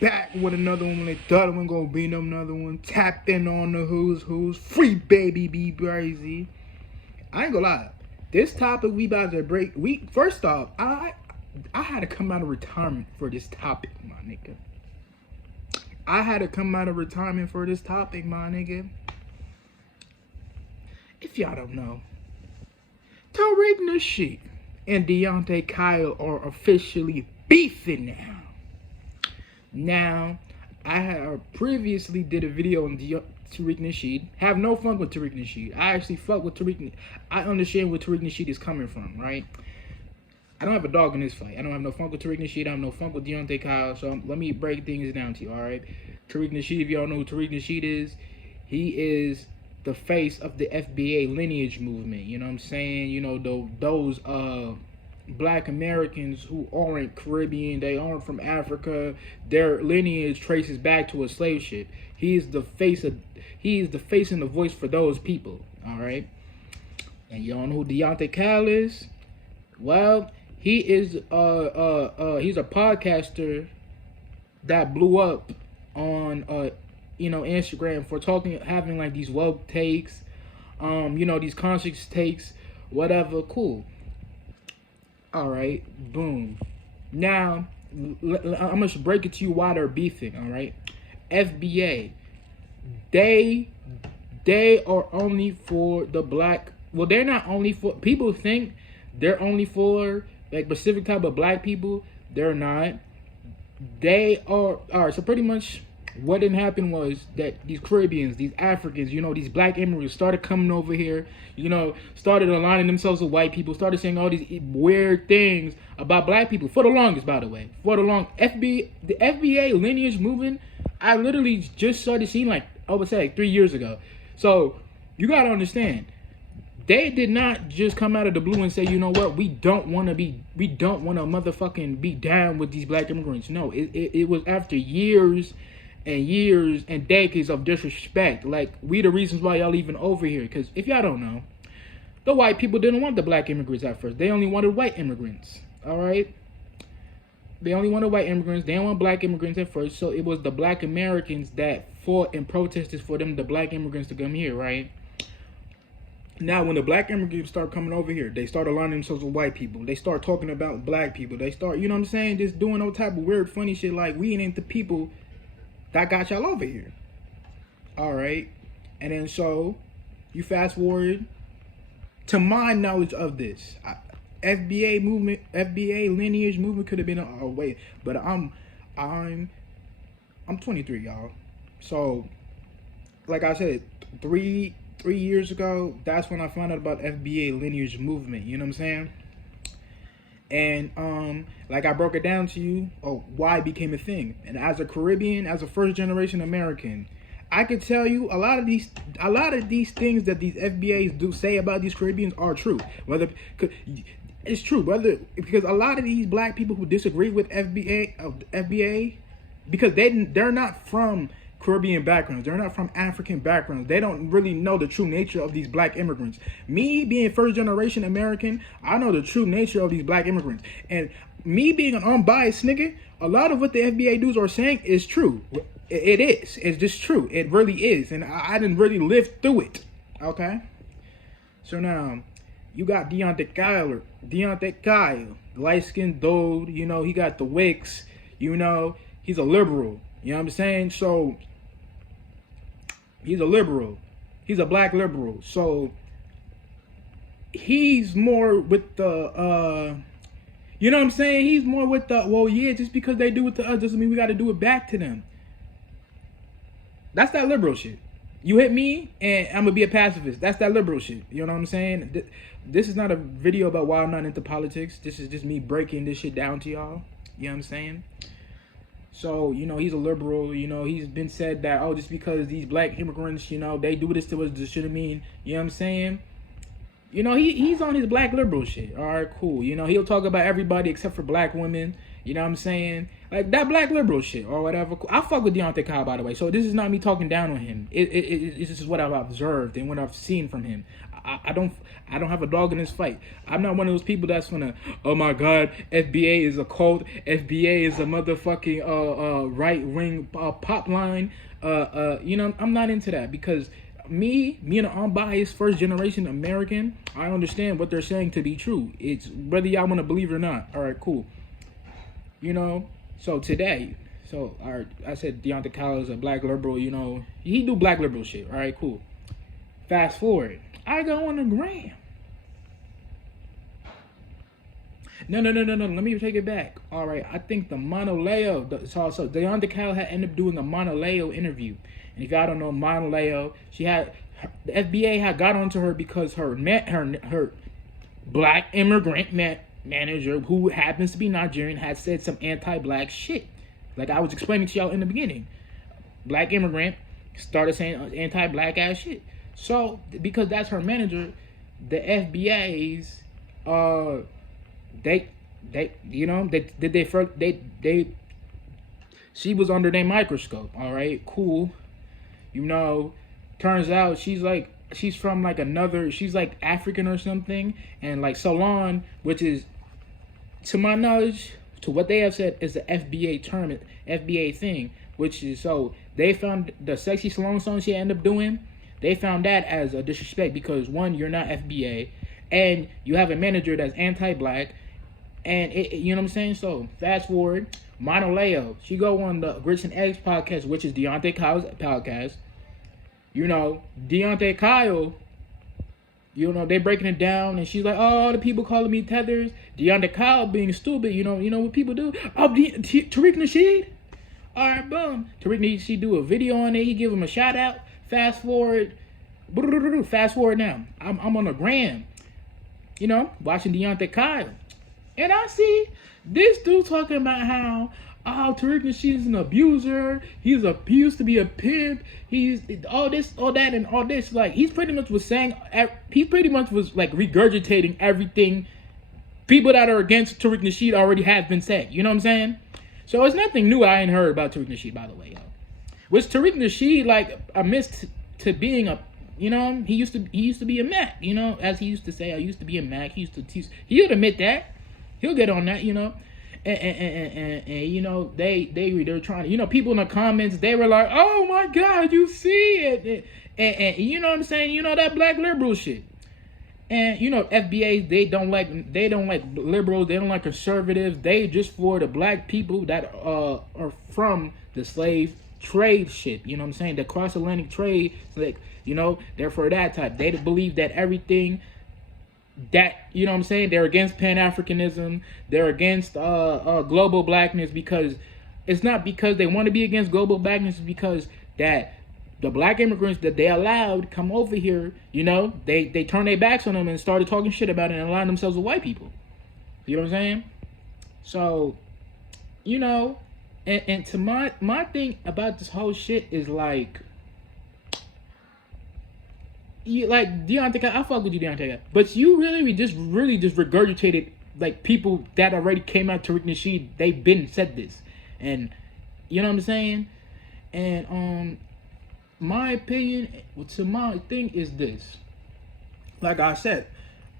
back with another one. They thought it was gonna be another one. Tapped in on the who's. Free baby be crazy. I ain't gonna lie. This topic we about to break. We first off, I had to come out of retirement for this topic, my nigga. I had to come out of retirement for this topic, my nigga. If y'all don't know, Tariq Nasheed and Deante Kyle are officially beefing now. Now, I had previously did a video on Tariq Nasheed. Have no fun with Tariq Nasheed. I actually fuck with Tariq. I understand where Tariq Nasheed is coming from, right? I don't have a dog in this fight. I don't have no fun with Tariq Nasheed. I have no fun with Deante Kyle. So let me break things down to you, all right? Tariq Nasheed, if y'all know who Tariq Nasheed is, he is the face of the FBA lineage movement. You know what I'm saying? You know, those Black Americans who aren't Caribbean, they aren't from Africa, their lineage traces back to a slave ship. He is the face and the voice for those people. All right. And y'all know who Deante Kyle is? Well, he is he's a podcaster that blew up on Instagram for having like these woke takes, these conscious takes, whatever. Cool. All right, boom. Now, I'm gonna break it to you why they're beefing. All right, FBA, they are only for the black. Well, they're not only for. People think they're only for like specific type of black people. They're not. They are. All right. So pretty much, what didn't happen was that these Caribbeans, these Africans, these black immigrants started coming over here, started aligning themselves with white people, started saying all these weird things about black people for the longest, by the way. The FBA lineage movement, I literally just started seeing I would say 3 years ago. So you got to understand, they did not just come out of the blue and say, you know what, we don't want to motherfucking be down with these black immigrants. No, it was after years and decades of disrespect. Like, we the reasons why y'all even over here. Because if y'all don't know, the white people didn't want the black immigrants at first. They only wanted white immigrants. All right? They only wanted white immigrants. They didn't want black immigrants at first. So it was the black Americans that fought and protested for the black immigrants to come here, right? Now, when the black immigrants start coming over here, they start aligning themselves with white people. They start talking about black people. They start, you know what I'm saying, just doing all type of weird, funny shit like we ain't the people that got y'all over here. All right. And then so you fast forward to my knowledge of this. FBA lineage movement could have been a way, but I'm 23, y'all. So like I said, three years ago, that's when I found out about FBA lineage movement. You know what I'm saying? And like I broke it down to you, why it became a thing. And as a Caribbean, as a first generation American, I could tell you a lot of these things that these FBAs do say about these Caribbeans are true. It's true, because a lot of these black people who disagree with FBA, because they're not from Caribbean backgrounds, they're not from African backgrounds, they don't really know the true nature of these black immigrants. Me being first generation American, I know the true nature of these black immigrants. And me being an unbiased nigga, a lot of what the FBA dudes are saying is true. It is. It's just true. It really is. And I didn't really live through it. Okay? So now, you got Deante Kyle, light-skinned dude, he got the wicks, he's a liberal. You know what I'm saying? So he's a liberal. He's a black liberal. So he's more with the you know what I'm saying? He's more with the, well, yeah, just because they do it to us doesn't mean we got to do it back to them. That's that liberal shit. You hit me and I'm gonna be a pacifist. That's that liberal shit. You know what I'm saying? This is not a video about why I'm not into politics. This is just me breaking this shit down to y'all. You know what I'm saying? So, he's a liberal. He's been said that, just because these black immigrants, they do this to us, this shouldn't mean, you know what I'm saying? He's on his black liberal shit. All right, cool. He'll talk about everybody except for black women. You know what I'm saying? Like that black liberal shit or whatever. I fuck with Deante Kyle, by the way. So this is not me talking down on him. It's just what I've observed and what I've seen from him. I don't have a dog in this fight. I'm not one of those people that's gonna, oh my god, FBA is a cult. FBA is a motherfucking right wing pop line. You know, I'm not into that because me an unbiased first generation American, I understand what they're saying to be true. It's whether y'all want to believe it or not. All right, cool. You know, so today, I said Deante Kyle is a black liberal. You know, he do black liberal shit. All right, cool. Fast forward, I go on the gram. No. Let me take it back. All right, I think the Monoleo. So Deante Kyle had ended up doing a Monoleo interview, and if y'all don't know Monoleo, the FBA had got onto her because her black immigrant manager, who happens to be Nigerian, had said some anti-black shit. Like I was explaining to y'all in the beginning, black immigrant started saying anti-black ass shit. So because that's her manager, the FBA's she was under their microscope. All right, cool. You know, turns out she's from she's like African or something, and like Salon, which is, to my knowledge, to what they have said, is the FBA term, FBA thing, which is, so they found the Sexy Salon song she ended up doing, they found that as a disrespect because one, you're not FBA, and you have a manager that's anti-black, and you know what I'm saying? So fast forward, Monoleo, she go on the Grits and Eggs podcast, which is Deante Kyle's podcast. You know, Deante Kyle, you know, they breaking it down, and she's like, oh, the people calling me tethers. Deante Kyle being stupid, you know what people do? Oh, Tariq Nasheed? All right, boom. Tariq Nasheed do a video on it. He give him a shout out. Fast forward now. I'm on the gram, you know, watching Deante Kyle. And I see this dude talking about how, oh, Tariq Nasheed is an abuser. He used to be a pimp. He's all this, all that, and all this. Like, he pretty much was like regurgitating everything people that are against Tariq Nasheed already have been said. You know what I'm saying? So it's nothing new I ain't heard about Tariq Nasheed, by the way, yo. Was Tariq Nasheed like amidst to being a, you know, he used to be a Mac, you know, as he used to say, I used to be a Mac. He used to teach. He'll admit that. He'll get on that, you know. And you know, they're trying to, you know, people in the comments, they were like, oh my God, you see it. And you know what I'm saying? You know, that black liberal shit. And you know, FBA, they don't like liberals, they don't like conservatives. They just for the black people that are from the slave trade shit. You know what I'm saying? The cross-Atlantic trade, like, you know, they're for that type. They believe that everything that, you know what I'm saying, they're against Pan-Africanism, they're against global blackness, because it's not because they want to be against global blackness, it's because that the black immigrants that they allowed come over here, you know, they turned their backs on them and started talking shit about it and aligned themselves with white people. You know what I'm saying? So, you know, and to my thing about this whole shit is like Deante, I fuck with you, Deante, but you really just regurgitated like people that already came out to Tariq Nasheed. They've been said this, and you know what I'm saying. And my opinion to my thing is this. Like I said,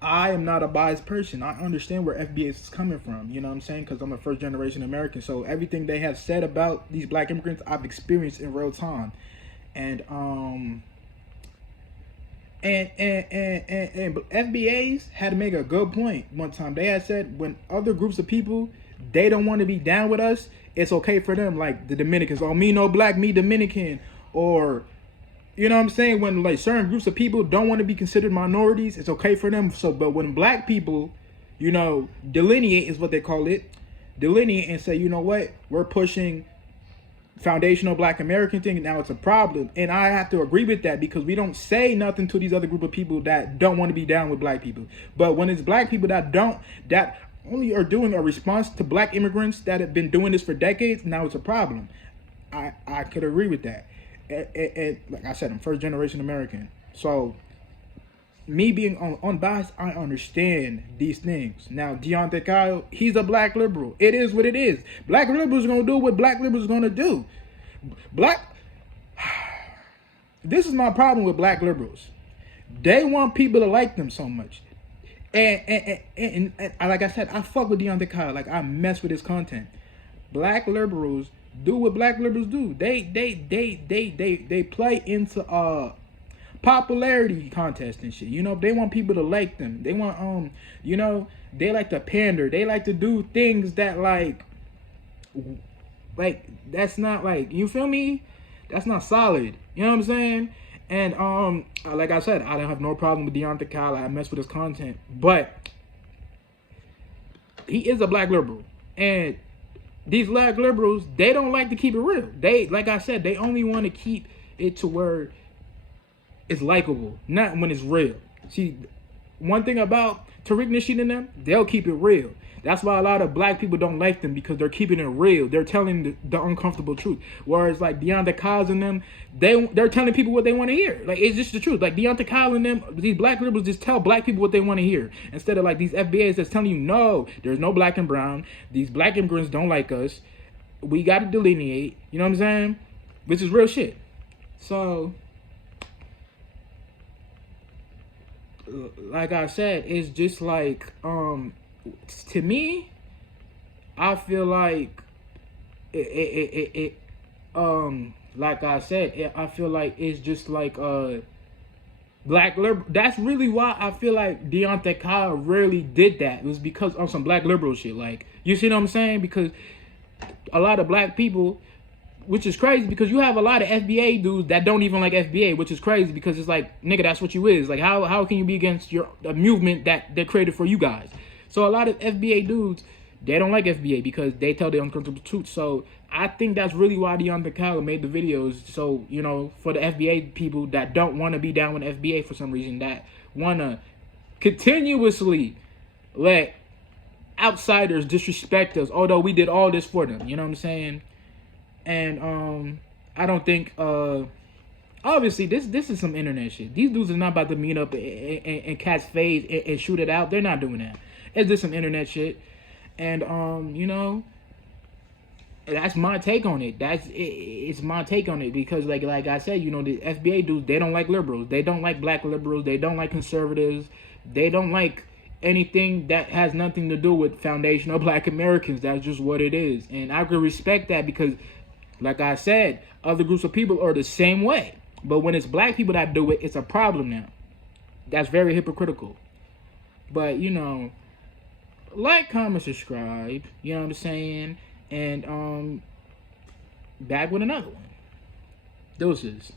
I am not a biased person. I understand where FBA is coming from. You know what I'm saying? Because I'm a first generation American. So everything they have said about these black immigrants, I've experienced in real time. And FBAs had to make a good point one time. They had said when other groups of people, they don't want to be down with us, it's okay for them. Like the Dominicans, oh, me no black, me Dominican. Or, you know what I'm saying? When like certain groups of people don't want to be considered minorities, it's okay for them. So, but when black people, you know, delineate is what they call it, delineate and say, you know what, we're pushing foundational black American thing, now it's a problem. And I have to agree with that, because we don't say nothing to these other group of people that don't want to be down with black people. But when it's black people that only are doing a response to black immigrants that have been doing this for decades, now it's a problem. I could agree with that. And like I said, I'm first generation American. So me being unbiased, I understand these things. Now, Deante Kyle, he's a black liberal. It is what it is. Black liberals are gonna do what black liberals are gonna do. Black. This is my problem with black liberals. They want people to like them so much. And like I said, I fuck with Deante Kyle. Like, I mess with his content. Black liberals do what black liberals do. They play into popularity contest and shit. You know, they want people to like them. They want you know, they like to pander. They like to do things that like that's not like, you feel me? That's not solid. You know what I'm saying? And like I said, I don't have no problem with Deante Kyle. I mess with his content, but he is a black liberal, and these black liberals, they don't like to keep it real. They, like I said, they only want to keep it to where it's likable, not when it's real. See, one thing about Tariq, Nasheed and them, they'll keep it real. That's why a lot of black people don't like them, because they're keeping it real. They're telling the uncomfortable truth. Whereas like Deante Kyle and them, they're telling people what they want to hear. Like, it's just the truth. Like Deante Kyle and them, these black liberals just tell black people what they want to hear, instead of like these FBAs that's telling you, no, there's no black and brown. These black immigrants don't like us. We got to delineate. You know what I'm saying? Which is real shit. So, like I said, it's just like to me, I feel like like I said, I feel like it's just like black liberal. That's really why I feel like Deante Kyle rarely did that. It was because of some black liberal shit. Like, you see what I'm saying? Because a lot of black people, which is crazy, because you have a lot of FBA dudes that don't even like FBA, which is crazy, because it's like, nigga, that's what you is. Like, how can you be against the movement that they created for you guys? So a lot of FBA dudes, they don't like FBA because they tell the uncomfortable truth. So I think that's really why Deante Kyle made the videos. So, you know, for the FBA people that don't want to be down with FBA for some reason, that want to continuously let outsiders disrespect us, although we did all this for them. You know what I'm saying? And I don't think obviously this is some internet shit. These dudes are not about to meet up and catch fade and shoot it out. They're not doing that. It's just some internet shit. And you know, that's my take on it. It's my take on it, because like I said, you know, the FBA dudes, they don't like liberals. They don't like black liberals. They don't like conservatives. They don't like anything that has nothing to do with foundational black Americans. That's just what it is. And I can respect that, because like I said, other groups of people are the same way. But when it's black people that do it, it's a problem now. That's very hypocritical. But, you know, like, comment, subscribe. You know what I'm saying? And back with another one. Doses.